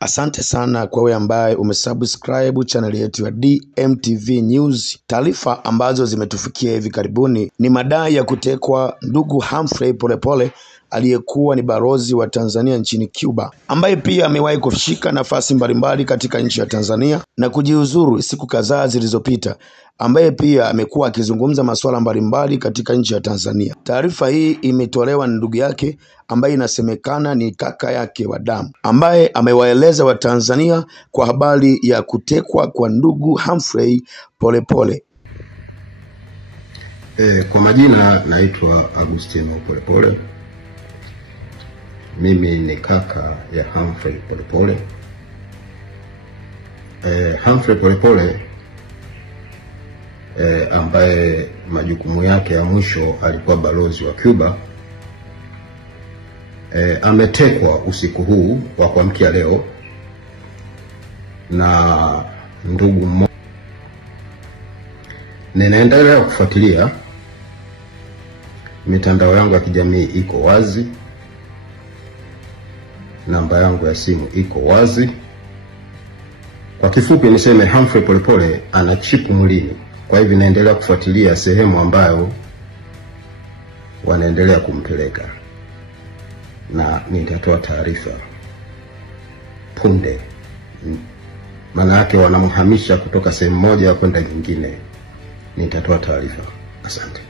Asante sana kwa wewe ambaye umesubscribe channel yetu ya DMTV News. Taarifa ambazo zimetufikia hivi karibuni ni madai ya kutekwa ndugu Humphrey Polepole aliyekuwa ni balozi wa Tanzania nchini Cuba, ambaye pia amewahi kushika nafasi mbalimbali katika nchi ya Tanzania na kujiuzuru siku kadhaa zilizopita, ambaye pia amekuwa akizungumza masuala mbalimbali katika nchi ya Tanzania. Taarifa hii imetolewa na ndugu yake ambaye inasemekana ni kaka yake wa damu, ambaye amewaeleza Watanzania kwa habari ya kutekwa kwa ndugu Humphrey Polepole. Kwa majina naitwa Agustino Polepole. Mimi ni kaka ya Humphrey Polepole. Humphrey Polepole ambaye majukumu yake ya mwisho alikuwa balozi wa Cuba, ametekwa usiku huu wa kuamkia leo na ndugu mmoja. Ninaendelea kufuatilia, mitandao yangu ya kijamii iko wazi, namba yangu ya simu iko wazi. Kwa kifupi niseme Humphrey Polepole ana chip mwilini. Kwa hivyo naendelea kufuatilia sehemu ambayo wanaendelea kumpeleka, na nitatoa taarifa punde. Maana yake wanamhamisha kutoka sehemu moja kwenda nyingine. Nitatoa taarifa. Asante.